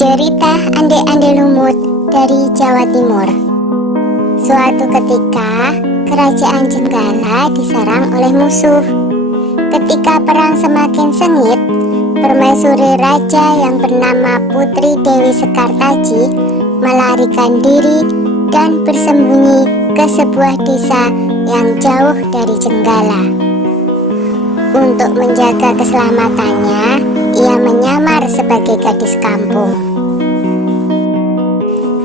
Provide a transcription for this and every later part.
Cerita Ande-Ande Lumut dari Jawa Timur. Suatu ketika, kerajaan Jenggala diserang oleh musuh. Ketika perang semakin sengit, permaisuri raja yang bernama Putri Dewi Sekartaji melarikan diri dan bersembunyi ke sebuah desa yang jauh dari Jenggala. Untuk menjaga keselamatannya, ia menyamar sebagai gadis kampung.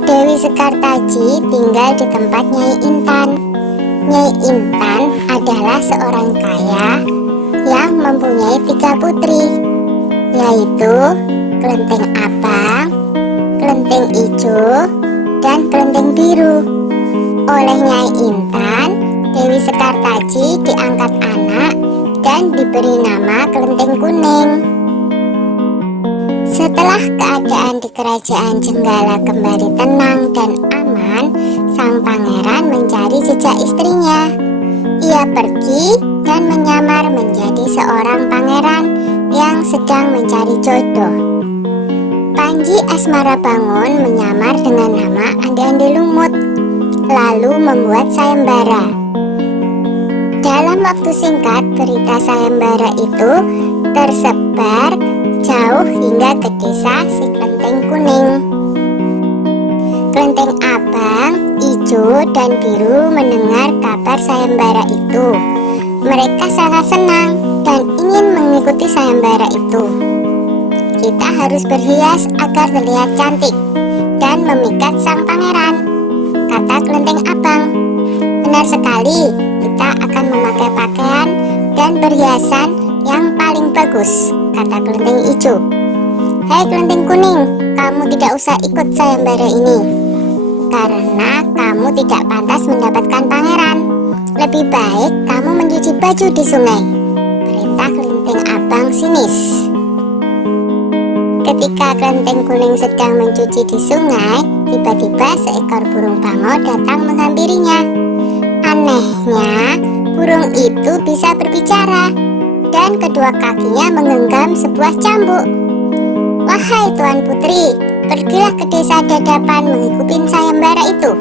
Dewi Sekartaji tinggal di tempat Nyai Intan. Nyai Intan adalah seorang kaya yang mempunyai 3 putri, yaitu Kelenteng Abang, Kelenteng Ijo, dan Kelenteng Biru. Oleh Nyai Intan, Dewi Sekartaji diangkat anak dan diberi nama Kelenteng Kuning. Setelah keadaan di kerajaan Jenggala kembali tenang dan aman, sang pangeran mencari jejak istrinya. Ia pergi dan menyamar menjadi seorang pangeran yang sedang mencari jodoh. Panji Asmarabangun menyamar dengan nama Ande-Ande Lumut, lalu membuat sayembara. Dalam waktu singkat, berita sayembara itu tersebar jauh hingga ke desa si Kelenteng Kuning. Kelenteng Abang, Ijo, dan Biru mendengar kabar sayembara itu. Mereka sangat senang dan ingin mengikuti sayembara itu. Kita harus berhias agar terlihat cantik dan memikat sang pangeran, kata Kelenteng Abang. Benar sekali, kita akan memakai pakaian dan perhiasan yang paling bagus, kata Kelenteng Ijo. Hai Kelenteng Kuning, kamu tidak usah ikut sayembara ini, karena kamu tidak pantas mendapatkan pangeran. Lebih baik kamu mencuci baju di sungai, perintah Kelenteng Abang sinis. Ketika Kelenteng Kuning sedang mencuci di sungai, tiba-tiba seekor burung bangau datang menghampirinya. Anehnya, burung itu bisa berbicara dan kedua kakinya menggenggam sebuah cambuk. Wahai Tuan Putri, pergilah ke desa Dadapan mengikuti sayembara itu.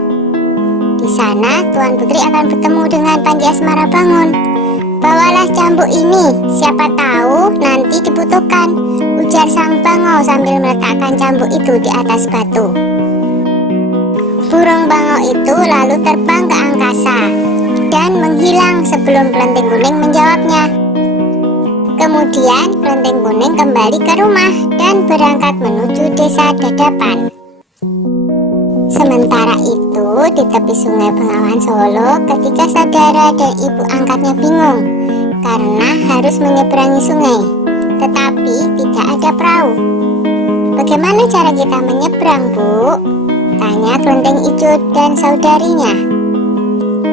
Di sana Tuan Putri akan bertemu dengan Panji Asmarabangun. Bawalah cambuk ini, siapa tahu nanti dibutuhkan, ujar sang bangau sambil meletakkan cambuk itu di atas batu. Burung bangau itu lalu terbang ke angkasa dan menghilang sebelum Kelenteng Kuning menjawabnya. Kemudian Kelenteng Kuning kembali ke rumah dan berangkat menuju desa Dadapan. Sementara itu, di tepi sungai Bengawan Solo, ketika saudara dan ibu angkatnya bingung karena harus menyeberangi sungai, tetapi tidak ada perahu. Bagaimana cara kita menyeberang, Bu? Tanya Kelenteng Ijo dan saudarinya.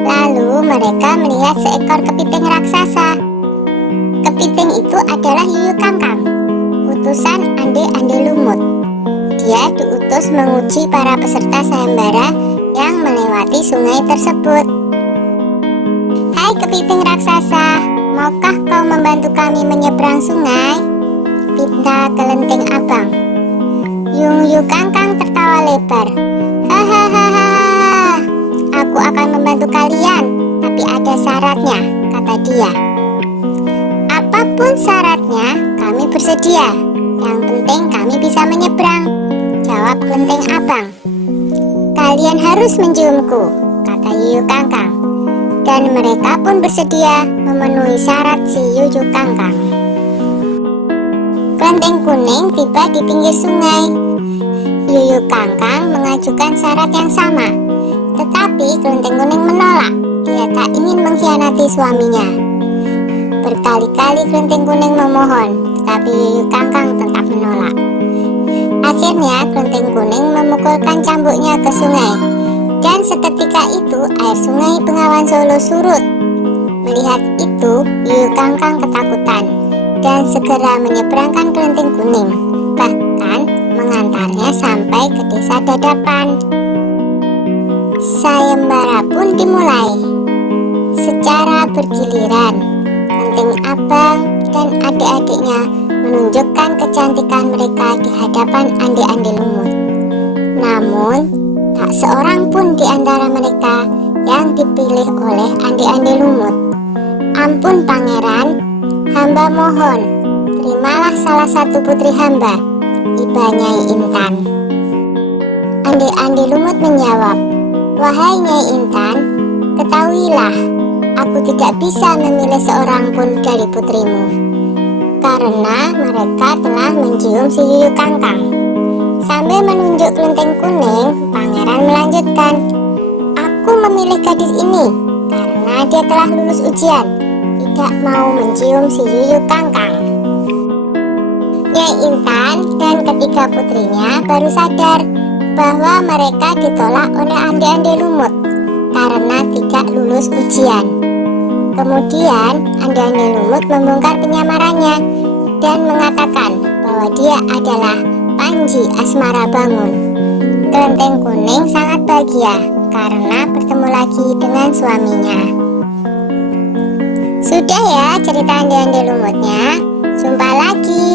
Lalu mereka melihat seekor kepiting raksasa. Kepiting itu adalah Yuyu Kangkang, utusan Ande-Ande Lumut. Dia diutus menguji para peserta sayembara yang melewati sungai tersebut. Hai kepiting raksasa, maukah kau membantu kami menyeberang sungai? Pinta Kelenteng Abang. Yuyu Kangkang tertawa lebar. Hahaha, aku akan membantu kalian, tapi ada syaratnya, kata dia. Apapun syaratnya, kami bersedia. Yang penting kami bisa menyeberang, jawab Kelenteng Abang. Kalian harus menciumku, kata Yuyu Kangkang. Dan mereka pun bersedia memenuhi syarat si Yuyu Kangkang. Kelenteng Kuning tiba di pinggir sungai. Yuyu Kangkang mengajukan syarat yang sama, tetapi Kelenteng Kuning menolak. Dia tak ingin mengkhianati suaminya. Berkali-kali Kelenteng Kuning memohon, tetapi Yuyu Kangkang tetap menolak. Akhirnya Kelenteng Kuning memukulkan cambuknya ke sungai, dan seketika itu air sungai Bengawan Solo surut. Melihat itu, Yuyu Kangkang ketakutan dan segera menyeberangkan Kelenteng Kuning, bahkan mengantarnya sampai ke desa Dadapan. Sayembara pun dimulai. Secara bergiliran, Kelenteng Abang dan adik-adiknya menunjukkan kecantikan mereka di hadapan ande-ande lumut. Namun, tak seorang pun di antara mereka yang dipilih oleh ande-ande lumut. Ampun pangeran, hamba mohon, terimalah salah satu putri hamba, iba Nyai Intan. Ande-ande lumut menjawab, wahai Nyai Intan, ketahuilah, aku tidak bisa memilih seorang pun dari putrimu, karena mereka telah mencium si Yuyu Kangkang. Sambil menunjuk kelenteng kuning, pangeran melanjutkan, aku memilih gadis ini karena dia telah lulus ujian, tidak mau mencium si Yuyu Kangkang. Nyai Intan dan ketiga putrinya baru sadar bahwa mereka ditolak oleh ande-ande lumut karena tidak lulus ujian. Kemudian ande-ande lumut membongkar penyamarannya dan mengatakan bahwa dia adalah Panji Asmara Bangun. Kelenteng kuning sangat bahagia karena bertemu lagi dengan suaminya. Sudah ya cerita ande-ande lumutnya, jumpa lagi.